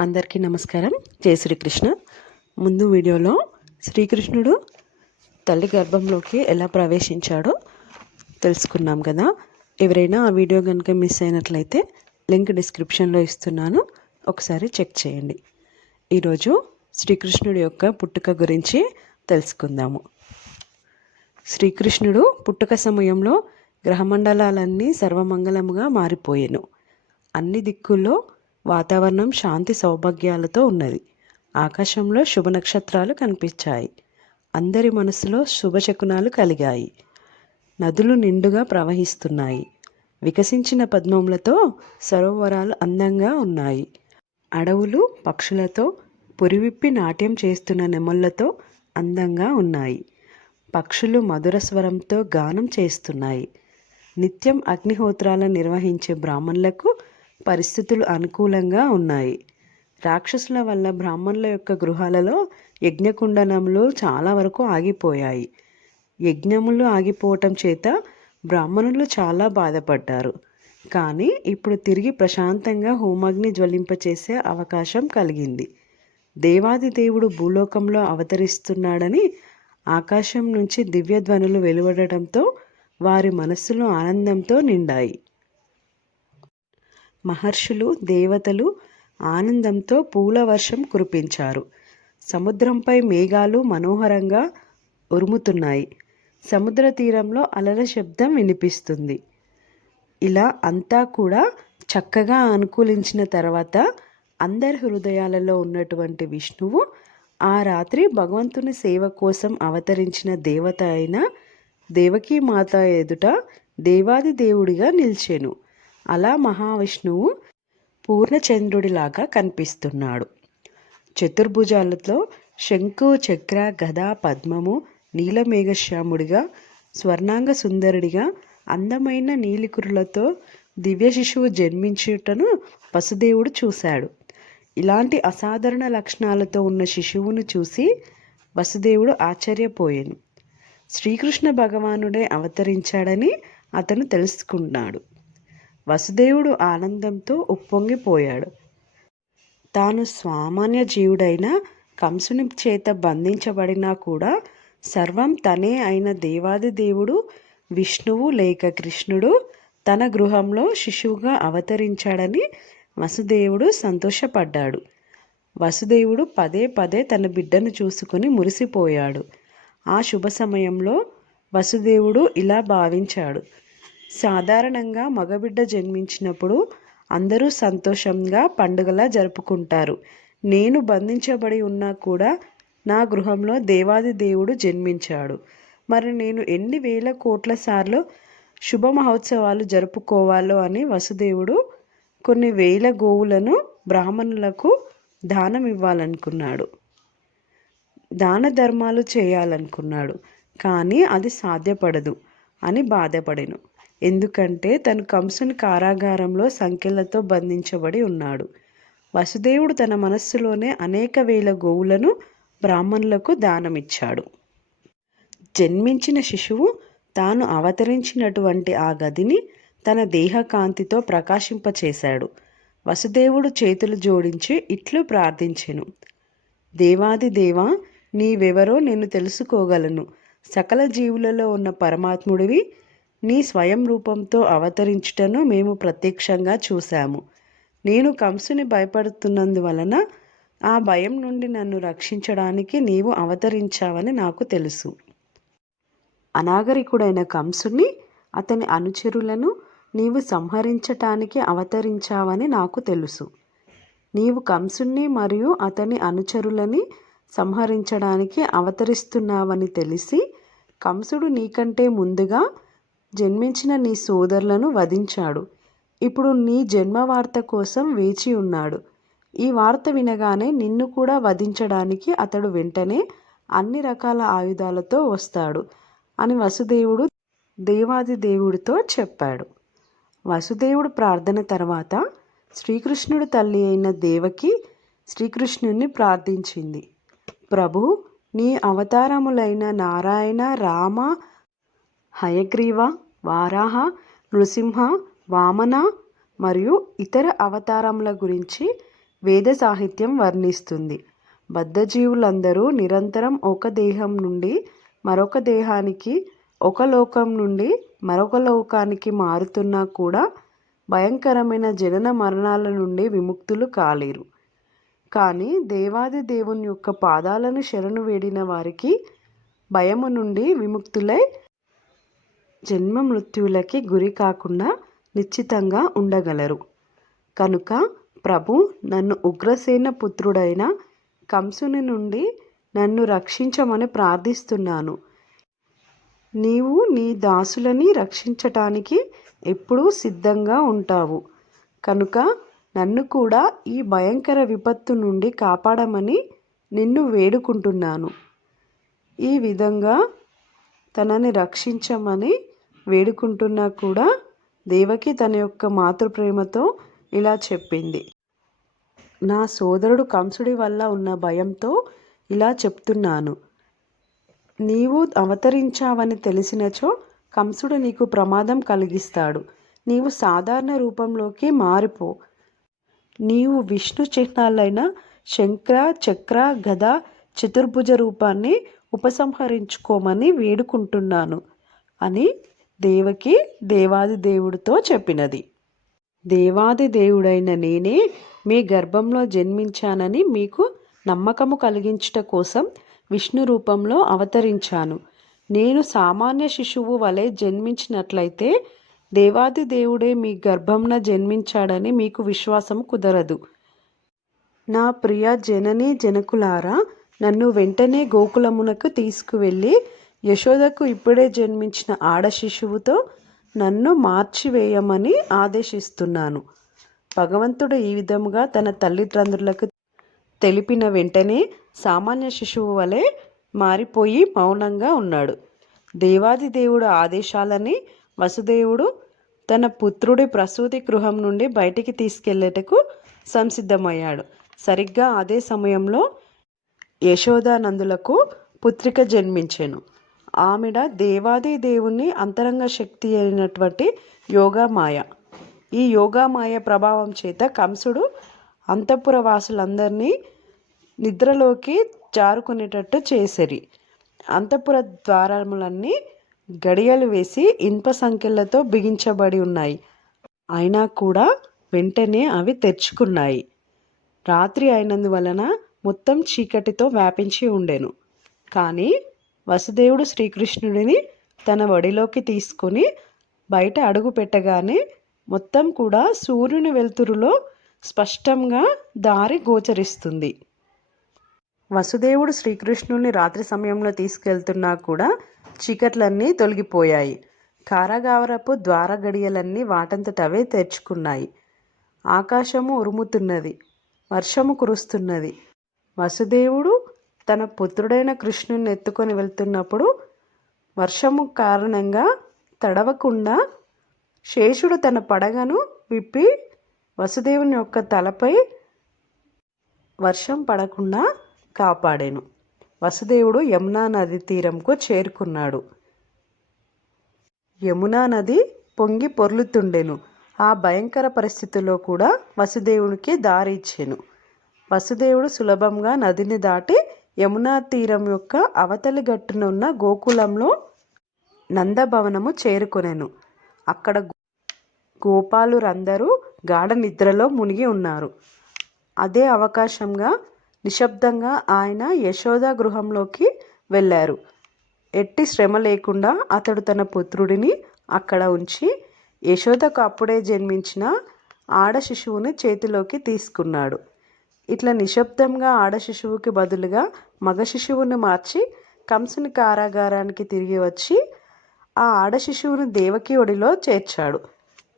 అందరికీ నమస్కారం. జై శ్రీకృష్ణ. ముందు వీడియోలో శ్రీకృష్ణుడు తల్లి గర్భంలోకి ఎలా ప్రవేశించాడో తెలుసుకున్నాం కదా. ఎవరైనా ఆ వీడియో కనుక మిస్ అయినట్లయితే లింక్ డిస్క్రిప్షన్లో ఇస్తున్నాను, ఒకసారి చెక్ చేయండి. ఈరోజు శ్రీకృష్ణుడి యొక్క పుట్టుక గురించి తెలుసుకుందాము. శ్రీకృష్ణుడు పుట్టుక సమయంలో గ్రహమండలాలన్నీ సర్వమంగళముగా మారిపోయెను. అన్ని దిక్కుల్లో వాతావరణం శాంతి సౌభాగ్యాలతో ఉన్నది. ఆకాశంలో శుభ నక్షత్రాలు కనిపించాయి. అందరి మనసులో శుభశకునాలు కలిగాయి. నదులు నిండుగా ప్రవహిస్తున్నాయి. వికసించిన పద్మములతో సరోవరాలు అందంగా ఉన్నాయి. అడవులు పక్షులతో, పురివిప్పి నాట్యం చేస్తున్న నెమళ్లతో అందంగా ఉన్నాయి. పక్షులు మధుర స్వరంతో గానం చేస్తున్నాయి. నిత్యం అగ్నిహోత్రాలను నిర్వహించే బ్రాహ్మణులకు పరిస్థితులు అనుకూలంగా ఉన్నాయి. రాక్షసుల వల్ల బ్రాహ్మణుల యొక్క గృహాలలో యజ్ఞకుండనములు చాలా వరకు ఆగిపోయాయి. యజ్ఞములు ఆగిపోవటం చేత బ్రాహ్మణులు చాలా బాధపడ్డారు. కానీ ఇప్పుడు తిరిగి ప్రశాంతంగా హోమాగ్ని జ్వలింపచేసే అవకాశం కలిగింది. దేవాది దేవుడు భూలోకంలో అవతరిస్తున్నాడని ఆకాశం నుంచి దివ్యధ్వనులు వెలువడటంతో వారి మనస్సులో ఆనందంతో నిండాయి. మహర్షులు, దేవతలు ఆనందంతో పూల వర్షం కురిపించారు. సముద్రంపై మేఘాలు మనోహరంగా ఉరుముతున్నాయి. సముద్ర తీరంలో అలల శబ్దం వినిపిస్తుంది. ఇలా అంతా కూడా చక్కగా అనుకూలించిన తర్వాత అందరి హృదయాలలో ఉన్నటువంటి విష్ణువు ఆ రాత్రి భగవంతుని సేవ కోసం అవతరించిన దేవత అయిన దేవకీమాత ఎదుట దేవాది దేవుడిగా నిలిచెను. అలా మహావిష్ణువు పూర్ణచంద్రుడిలాగా కనిపిస్తున్నాడు. చతుర్భుజాలతో శంకు, చక్ర, గద, పద్మము, నీలమేఘశ్యాముడిగా, స్వర్ణాంగ సుందరుడిగా, అందమైన నీలికురులతో దివ్య శిశువు జన్మించుటను వసుదేవుడు చూశాడు. ఇలాంటి అసాధారణ లక్షణాలతో ఉన్న శిశువును చూసి వసుదేవుడు ఆశ్చర్యపోయాను. శ్రీకృష్ణ భగవానుడే అవతరించాడని అతను తెలుసుకున్నాడు. వసుదేవుడు ఆనందంతో ఉప్పొంగిపోయాడు. తాను సామాన్య జీవుడైన కంసుని చేత బంధించబడినా కూడా సర్వం తనే అయిన దేవాది దేవుడు విష్ణువు లేక కృష్ణుడు తన గృహంలో శిశువుగా అవతరించాడని వసుదేవుడు సంతోషపడ్డాడు. వసుదేవుడు పదే పదే తన బిడ్డను చూసుకుని మురిసిపోయాడు. ఆ శుభ సమయంలో వసుదేవుడు ఇలా భావించాడు. సాధారణంగా మగబిడ్డ జన్మించినప్పుడు అందరూ సంతోషంగా పండుగలా జరుపుకుంటారు. నేను బంధించబడి ఉన్నా కూడా నా గృహంలో దేవాది దేవుడు జన్మించాడు. మరి నేను ఎన్ని వేల కోట్ల సార్లు శుభ మహోత్సవాలు జరుపుకోవాలో అని వసుదేవుడు కొన్ని వేల గోవులను బ్రాహ్మణులకు దానం ఇవ్వాలనుకున్నాడు. దాన ధర్మాలు చేయాలనుకున్నాడు. కానీ అది సాధ్యపడదు అని బాధపడెను. ఎందుకంటే తను కంసుని కారాగారంలో సంకెళ్లతో బంధించబడి ఉన్నాడు. వసుదేవుడు తన మనస్సులోనే అనేక వేల గోవులను బ్రాహ్మణులకు దానమిచ్చాడు. జన్మించిన శిశువు తాను అవతరించినటువంటి ఆ గదిని తన దేహకాంతితో ప్రకాశింపచేశాడు. వసుదేవుడు చేతులు జోడించి ఇట్లు ప్రార్థించెను. దేవాది దేవా, నీవెవరో నేను తెలుసుకోగలను. సకల జీవులలో ఉన్న పరమాత్ముడివి. నీ స్వయం రూపంతో అవతరించుటను మేము ప్రత్యక్షంగా చూశాము. నేను కంసుని భయపడుతున్నందువలన ఆ భయం నుండి నన్ను రక్షించడానికి నీవు అవతరించావని నాకు తెలుసు. అనాగరికుడైన కంసుని, అతని అనుచరులను నీవు సంహరించటానికి అవతరించావని నాకు తెలుసు. నీవు కంసుని మరియు అతని అనుచరులని సంహరించడానికి అవతరిస్తున్నావని తెలిసి కంసుడు నీకంటే ముందుగా జన్మించిన నీ సోదరులను వధించాడు. ఇప్పుడు నీ జన్మ వార్త కోసం వేచి ఉన్నాడు. ఈ వార్త వినగానే నిన్ను కూడా వధించడానికి అతడు వెంటనే అన్ని రకాల ఆయుధాలతో వస్తాడు అని వసుదేవుడు దేవాది దేవుడితో చెప్పాడు. వసుదేవుడు ప్రార్థన తర్వాత శ్రీకృష్ణుడు తల్లి అయిన దేవకి శ్రీకృష్ణుని ప్రార్థించింది. ప్రభు, నీ అవతారములైన నారాయణ, రామ, హయగ్రీవ, వారాహ, నృసింహ, వామన మరియు ఇతర అవతారముల గురించి వేద సాహిత్యం వర్ణిస్తుంది. బద్ధజీవులందరూ నిరంతరం ఒక దేహం నుండి మరొక దేహానికి, ఒక లోకం నుండి మరొక లోకానికి మారుతున్నా కూడా భయంకరమైన జనన మరణాల నుండి విముక్తులు కాలేరు. కానీ దేవాది దేవుని యొక్క పాదాలను శరణు వేడిన వారికి భయము నుండి విముక్తులై జన్మ మృత్యువులకి గురి కాకుండా నిశ్చితంగా ఉండగలరు. కనుక ప్రభు, నన్ను ఉగ్రసేన పుత్రుడైన కంసుని నుండి నన్ను రక్షించమని ప్రార్థిస్తున్నాను. నీవు నీ దాసులని రక్షించటానికి ఎప్పుడూ సిద్ధంగా ఉంటావు. కనుక నన్ను కూడా ఈ భయంకర విపత్తు నుండి కాపాడమని నిన్ను వేడుకుంటున్నాను. ఈ విధంగా తనని రక్షించమని వేడుకుంటున్నా కూడా దేవకి తన యొక్క మాతృప్రేమతో ఇలా చెప్పింది. నా సోదరుడు కంసుడి వల్ల ఉన్న భయంతో ఇలా చెప్తున్నాను. నీవు అవతరించావని తెలిసినచో కంసుడు నీకు ప్రమాదం కలిగిస్తాడు. నీవు సాధారణ రూపంలోకి మారిపో. నీవు విష్ణు చిహ్నాలైన శంఖ, చక్ర, గద, చతుర్భుజ రూపాన్ని ఉపసంహరించుకోమని వేడుకుంటున్నాను అని దేవకి దేవాది దేవుడితో చెప్పినది. దేవాది దేవుడైన నేనే మీ గర్భంలో జన్మించానని మీకు నమ్మకము కలిగించుట కోసం విష్ణు రూపంలో అవతరించాను. నేను సామాన్య శిశువు వలె జన్మించినట్లయితే దేవాది దేవుడే మీ గర్భంన జన్మించాడని మీకు విశ్వాసం కుదరదు. నా ప్రియ జననీ జనకులారా, నన్ను వెంటనే గోకులమునకు తీసుకువెళ్ళి యశోదకు ఇప్పుడే జన్మించిన ఆడ శిశువుతో నన్ను మార్చివేయమని ఆదేశిస్తున్నాను. భగవంతుడు ఈ విధముగా తన తల్లిదండ్రులకు తెలిపిన వెంటనే సామాన్య శిశువు వలె మారిపోయి మౌనంగా ఉన్నాడు. దేవాది దేవుడు ఆదేశాలని వసుదేవుడు తన పుత్రుడి ప్రసూతి గృహం నుండి బయటికి తీసుకెళ్లేటకు సంసిద్ధమయ్యాడు. సరిగ్గా అదే సమయంలో యశోదానందులకు పుత్రిక జన్మించెను. ఆమెడ దేవాది దేవుని అంతరంగ శక్తి అయినటువంటి యోగామాయ. ఈ యోగామాయ ప్రభావం చేత కంసుడు అంతఃపుర వాసులందరినీ నిద్రలోకి జారుకునేటట్టు చేసిరి. అంతఃపుర ద్వారములన్నీ గడియలు వేసి ఇనుప సంకెళ్లతో బిగించబడి ఉన్నాయి. అయినా కూడా వెంటనే అవి తెరుచుకున్నాయి. రాత్రి అయినందువలన మొత్తం చీకటితో వ్యాపించి ఉండెను. కానీ వసుదేవుడు శ్రీకృష్ణుడిని తన ఒడిలోకి తీసుకొని బయట అడుగు పెట్టగానే మొత్తం కూడా సూర్యుని వెలుతురులో స్పష్టంగా దారి గోచరిస్తుంది. వసుదేవుడు శ్రీకృష్ణుని రాత్రి సమయంలో తీసుకెళ్తున్నా కూడా చీకట్లన్నీ తొలగిపోయాయి. కారాగారపు ద్వార గడియలన్నీ వాటంతటవే తెరుచుకున్నాయి. ఆకాశము ఉరుముతున్నది, వర్షము కురుస్తున్నది. వసుదేవుడు తన పుత్రుడైన కృష్ణుని ఎత్తుకొని వెళ్తున్నప్పుడు వర్షము కారణంగా తడవకుండా శేషుడు తన పడగను విప్పి వసుదేవుని యొక్క తలపై వర్షం పడకుండా కాపాడాను. వసుదేవుడు యమునా నది తీరంకు చేరుకున్నాడు. యమునా నది పొంగి పొర్లుతుండెను. ఆ భయంకర పరిస్థితిలో కూడా వసుదేవునికి దారి ఇచ్చెను. వసుదేవుడు సులభంగా నదిని దాటి యమునా తీరం యొక్క అవతలి గట్టున ఉన్న గోకులంలో నందభవనము చేరుకొనెను. అక్కడ గోపాలురందరూ గాఢ నిద్రలో మునిగి ఉన్నారు. అదే అవకాశంగా నిశ్శబ్దంగా ఆయన యశోద గృహంలోకి వెళ్ళారు. ఎట్టి శ్రమ లేకుండా అతడు తన పుత్రుడిని అక్కడ ఉంచి యశోదకు అప్పుడే జన్మించిన ఆడ శిశువుని చేతిలోకి తీసుకున్నాడు. ఇట్లా నిశ్శబ్దంగా ఆడ శిశువుకి బదులుగా మగ శిశువుని మార్చి కంసుని కారాగారానికి తిరిగి వచ్చి ఆ ఆడ శిశువుని దేవకి ఒడిలో చేర్చాడు.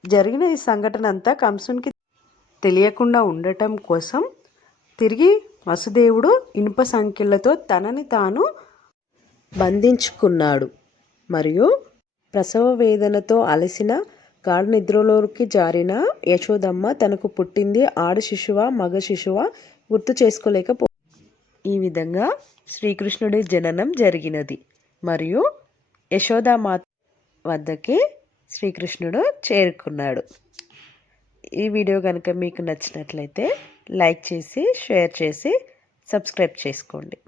జరిగిన ఈ సంఘటన అంతా కంసునికి తెలియకుండా ఉండటం కోసం తిరిగి వసుదేవుడు ఇనుప సంకెళ్లతో తనని తాను బంధించుకున్నాడు. మరియు ప్రసవ వేదనతో అలసిన గాఢ నిద్రలోకి జారిన యశోదమ్మ తనకు పుట్టింది ఆడ శిశువా మగ శిశువా గుర్తు చేసుకోలేకపో. ఈ విధంగా శ్రీకృష్ణుడి జననం జరిగినది. మరియు యశోదామాత వద్దకి శ్రీకృష్ణుడు చేరుకున్నాడు. ఈ వీడియో కనుక మీకు నచ్చినట్లయితే లైక్ చేసి షేర్ చేసి సబ్స్క్రైబ్ చేసుకోండి.